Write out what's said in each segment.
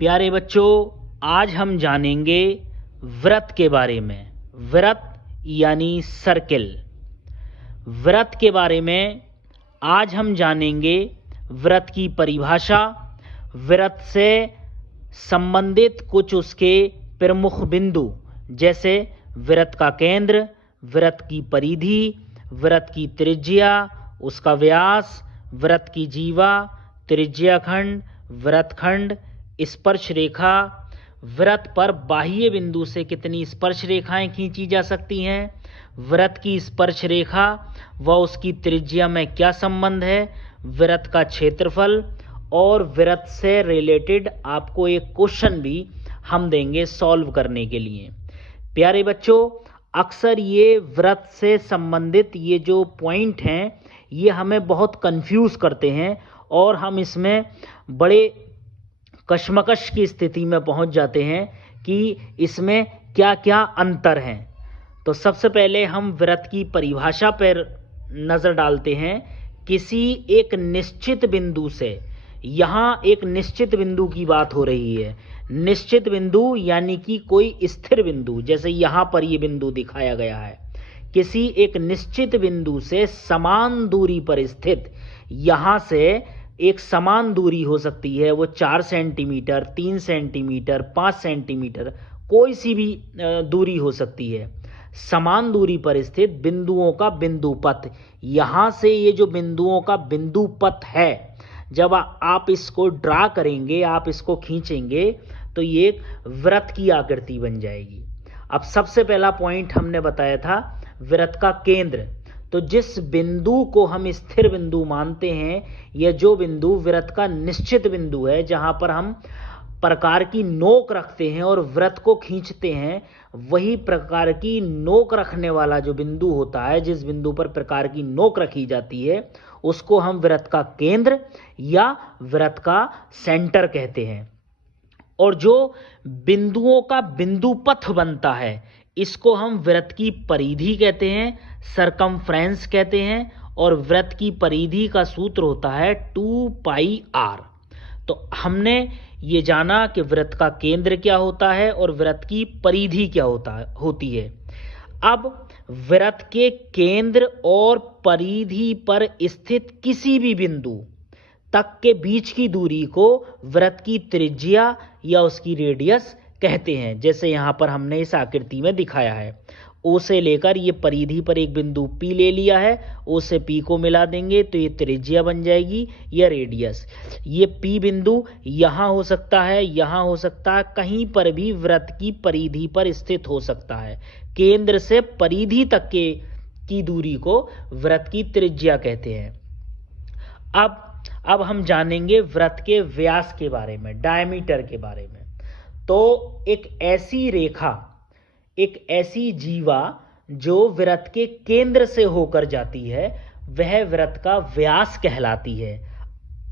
प्यारे बच्चों, आज हम जानेंगे व्रत के बारे में। व्रत यानी सर्किल। व्रत के बारे में आज हम जानेंगे। व्रत की परिभाषा, व्रत से संबंधित कुछ उसके प्रमुख बिंदु, जैसे व्रत का केंद्र, व्रत की परिधि, व्रत की त्रिज्या, उसका व्यास, व्रत की जीवा, त्रिज्या खंड, व्रत खंड, स्पर्श रेखा, व्रत पर बाह्य बिंदु से कितनी स्पर्श रेखाएं खींची जा सकती हैं, व्रत की स्पर्श रेखा व उसकी त्रिज्या में क्या संबंध है, व्रत का क्षेत्रफल, और व्रत से रिलेटेड आपको एक क्वेश्चन भी हम देंगे सॉल्व करने के लिए। प्यारे बच्चों, अक्सर ये व्रत से संबंधित ये जो पॉइंट हैं ये हमें बहुत कंफ्यूज करते हैं और हम इसमें बड़े कश्मकश की स्थिति में पहुंच जाते हैं कि इसमें क्या क्या अंतर हैं। तो सबसे पहले हम व्रत की परिभाषा पर नज़र डालते हैं। किसी एक निश्चित बिंदु से, यहाँ एक निश्चित बिंदु की बात हो रही है। निश्चित बिंदु यानी कि कोई स्थिर बिंदु, जैसे यहाँ पर ये बिंदु दिखाया गया है। किसी एक निश्चित बिंदु से समान दूरी पर स्थित, यहाँ से एक समान दूरी हो सकती है, वो 4 सेंटीमीटर, 3 सेंटीमीटर, 5 सेंटीमीटर, कोई सी भी दूरी हो सकती है। समान दूरी पर स्थित बिंदुओं का बिंदु पथ, यहाँ से ये जो बिंदुओं का बिंदु पथ है, जब आप इसको ड्रा करेंगे, आप इसको खींचेंगे तो ये एक व्रत की आकृति बन जाएगी। अब सबसे पहला पॉइंट हमने बताया था व्रत का केंद्र। तो जिस बिंदु को हम स्थिर बिंदु मानते हैं, यह जो बिंदु व्रत का निश्चित बिंदु है, जहां पर हम प्रकार की नोक रखते हैं और व्रत को खींचते हैं, वही प्रकार की नोक रखने वाला जो बिंदु होता है, जिस बिंदु पर प्रकार की नोक रखी जाती है, उसको हम व्रत का केंद्र या व्रत का सेंटर कहते हैं। और जो बिंदुओं का बिंदु पथ बनता है, इसको हम व्रत की परिधि कहते हैं, सरकमफ्रेंस कहते हैं। और व्रत की परिधि का सूत्र होता है 2πr। तो हमने ये जाना कि व्रत का केंद्र क्या होता है और व्रत की परिधि क्या होती है। अब व्रत के केंद्र और परिधि पर स्थित किसी भी बिंदु तक के बीच की दूरी को व्रत की त्रिज्या या उसकी रेडियस कहते हैं। जैसे यहाँ पर हमने इस आकृति में दिखाया है, ओ से लेकर ये परिधि पर एक बिंदु P ले लिया है, ओ से P को मिला देंगे तो ये त्रिज्या बन जाएगी या रेडियस। ये P बिंदु यहाँ हो सकता है, यहाँ हो सकता है, कहीं पर भी व्रत की परिधि पर स्थित हो सकता है। केंद्र से परिधि तक की दूरी को व्रत की त्रिज्या कहते हैं। अब हम जानेंगे व्रत के व्यास के बारे में, डायमीटर के बारे में। तो एक ऐसी रेखा, एक ऐसी जीवा जो व्रत के केंद्र से होकर जाती है, वह व्रत का व्यास कहलाती है।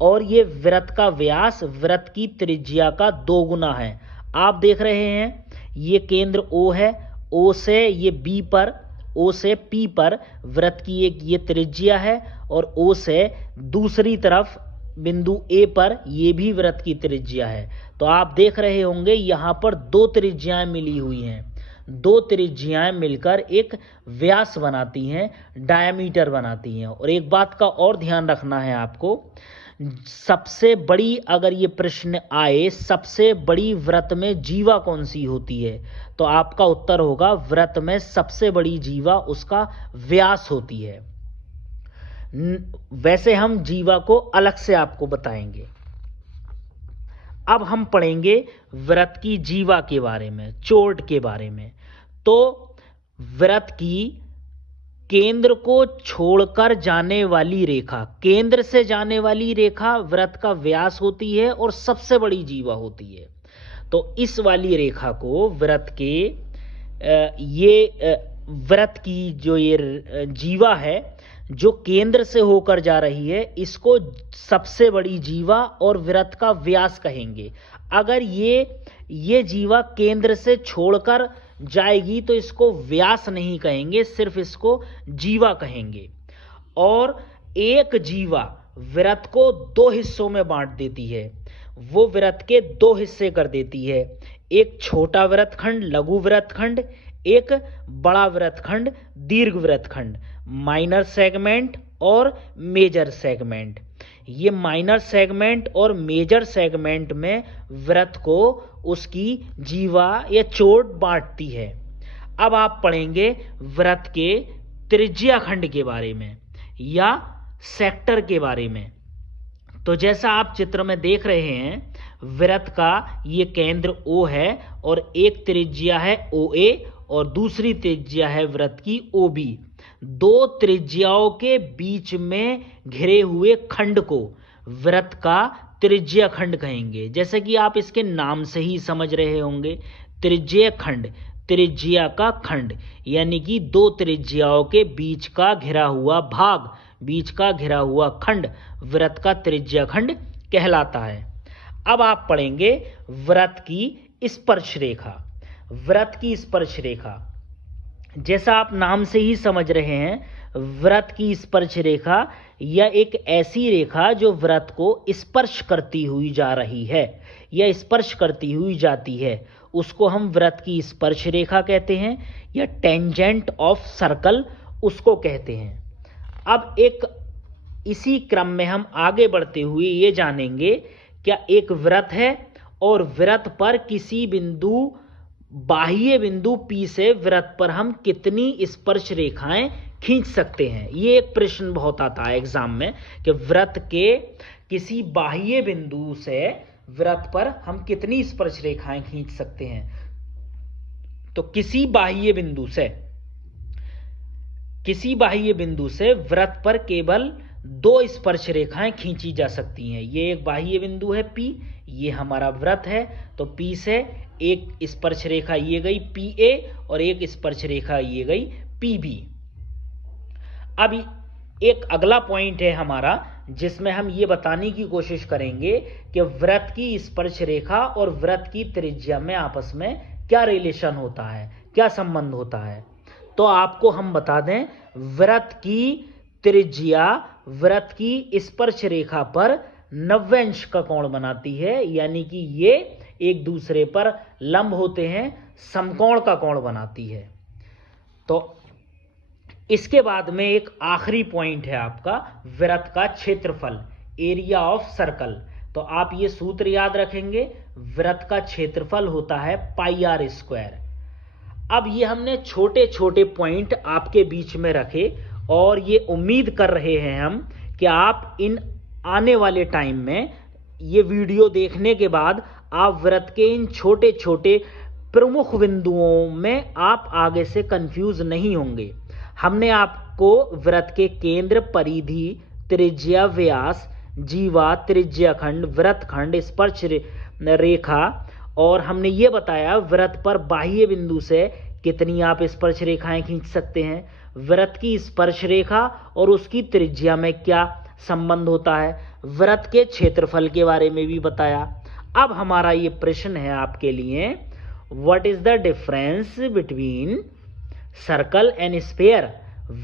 और ये व्रत का व्यास व्रत की त्रिज्या का 2 गुना है। आप देख रहे हैं ये केंद्र O है, O से ये B पर, O से P पर व्रत की एक ये त्रिज्या है, और O से दूसरी तरफ बिंदु A पर ये भी व्रत की त्रिज्या है। तो आप देख रहे होंगे यहाँ पर 2 त्रिज्याएं मिली हुई हैं। 2 त्रिज्याएं मिलकर एक व्यास बनाती हैं, डायमीटर बनाती हैं। और एक बात का और ध्यान रखना है आपको, सबसे बड़ी, अगर ये प्रश्न आए सबसे बड़ी व्रत में जीवा कौन सी होती है, तो आपका उत्तर होगा व्रत में सबसे बड़ी जीवा उसका व्यास होती है। वैसे हम जीवा को अलग से आपको बताएंगे। अब हम पढ़ेंगे व्रत की जीवा के बारे में, चोट के बारे में। तो व्रत की केंद्र को छोड़कर जाने वाली रेखा, केंद्र से जाने वाली रेखा व्रत का व्यास होती है और सबसे बड़ी जीवा होती है। तो इस वाली रेखा को व्रत के व्रत की जो ये जीवा है जो केंद्र से होकर जा रही है, इसको सबसे बड़ी जीवा और व्रत का व्यास कहेंगे। अगर ये जीवा केंद्र से छोड़कर जाएगी तो इसको व्यास नहीं कहेंगे, सिर्फ इसको जीवा कहेंगे। और एक जीवा व्रत को 2 हिस्सों में बांट देती है। वो वृत्त के दो हिस्से कर देती है, एक छोटा वृत्तखंड लघु वृत्तखंड, एक बड़ा वृत्तखंड दीर्घ वृत्तखंड, माइनर सेगमेंट और मेजर सेगमेंट। ये माइनर सेगमेंट और मेजर सेगमेंट में वृत्त को उसकी जीवा या चोट बांटती है। अब आप पढ़ेंगे वृत्त के त्रिज्या खंड के बारे में या सेक्टर के बारे में। तो जैसा आप चित्र में देख रहे हैं, वृत्त का ये केंद्र O है और एक त्रिज्या है OA और दूसरी त्रिज्या है वृत्त की OB। दो त्रिज्याओं के बीच में घिरे हुए खंड को वृत्त का त्रिज्या खंड कहेंगे। जैसे कि आप इसके नाम से ही समझ रहे होंगे, त्रिज्या खंड, त्रिज्या का खंड, यानी कि दो त्रिज्याओं के बीच का घिरा हुआ भाग, बीच का घिरा हुआ खंड वृत्त का त्रिज्या खंड कहलाता है। अब आप पढ़ेंगे वृत्त की स्पर्श रेखा। वृत्त की स्पर्श रेखा, जैसा आप नाम से ही समझ रहे हैं, वृत्त की स्पर्श रेखा यह एक ऐसी रेखा जो वृत्त को स्पर्श करती हुई जा रही है या स्पर्श करती हुई जाती है, उसको हम वृत्त की स्पर्श रेखा कहते हैं या टेंजेंट ऑफ सर्कल उसको कहते हैं। अब एक इसी क्रम में हम आगे बढ़ते हुए ये जानेंगे, क्या एक वृत्त है और वृत्त पर किसी बिंदु, बाह्य बिंदु P से वृत्त पर हम कितनी स्पर्श रेखाएं खींच सकते हैं। ये एक प्रश्न बहुत आता है एग्जाम में कि वृत्त के किसी बाह्य बिंदु से वृत्त पर हम कितनी स्पर्श रेखाएं खींच सकते हैं। तो किसी बाह्य बिंदु से वृत्त पर केवल दो स्पर्श रेखाएं खींची जा सकती हैं। ये एक बाह्य बिंदु है P, ये हमारा वृत्त है, तो P से एक स्पर्श रेखा ये गई PA और एक स्पर्श रेखा ये गई PB। अब एक अगला पॉइंट है हमारा जिसमें हम ये बताने की कोशिश करेंगे कि वृत्त की स्पर्श रेखा और वृत्त की त्रिज्या में आपस में क्या रिलेशन होता है, क्या संबंध होता है। तो आपको हम बता दें, वृत्त की त्रिज्या वृत्त की स्पर्श रेखा पर 90 अंश का कोण बनाती है, यानी कि ये एक दूसरे पर लंब होते हैं, समकोण का कोण बनाती है। तो इसके बाद में एक आखिरी पॉइंट है आपका वृत्त का क्षेत्रफल, एरिया ऑफ सर्कल। तो आप ये सूत्र याद रखेंगे, वृत्त का क्षेत्रफल होता है πr²। अब ये हमने छोटे छोटे पॉइंट आपके बीच में रखे और ये उम्मीद कर रहे हैं हम कि आप इन आने वाले टाइम में ये वीडियो देखने के बाद आप वृत्त के इन छोटे छोटे प्रमुख बिंदुओं में आप आगे से कंफ्यूज नहीं होंगे। हमने आपको वृत्त के केंद्र, परिधि, त्रिज्या, व्यास, जीवा, त्रिज्या खंड, वृत्त खंड, स्पर्श रेखा और हमने ये बताया वृत्त पर बाह्य बिंदु से कितनी आप स्पर्श रेखाएं खींच सकते हैं, वृत्त की स्पर्श रेखा और उसकी त्रिज्या में क्या संबंध होता है, वृत्त के क्षेत्रफल के बारे में भी बताया। अब हमारा ये प्रश्न है आपके लिए, what is the difference between circle and sphere.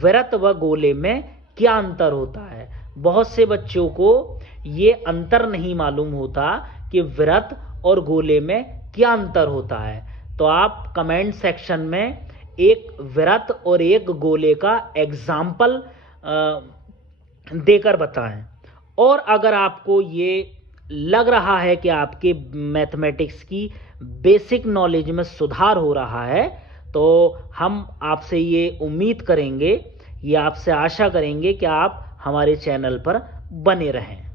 वृत्त व गोले में क्या अंतर होता है। बहुत से बच्चों को ये अंतर नहीं मालूम होता कि वृत्त और गोले में क्या अंतर होता है। तो आप कमेंट सेक्शन में एक वृत्त और एक गोले का एग्जाम्पल देकर बताएं। और अगर आपको ये लग रहा है कि आपके मैथमेटिक्स की बेसिक नॉलेज में सुधार हो रहा है, तो हम आपसे ये उम्मीद करेंगे, ये आपसे आशा करेंगे कि आप हमारे चैनल पर बने रहें।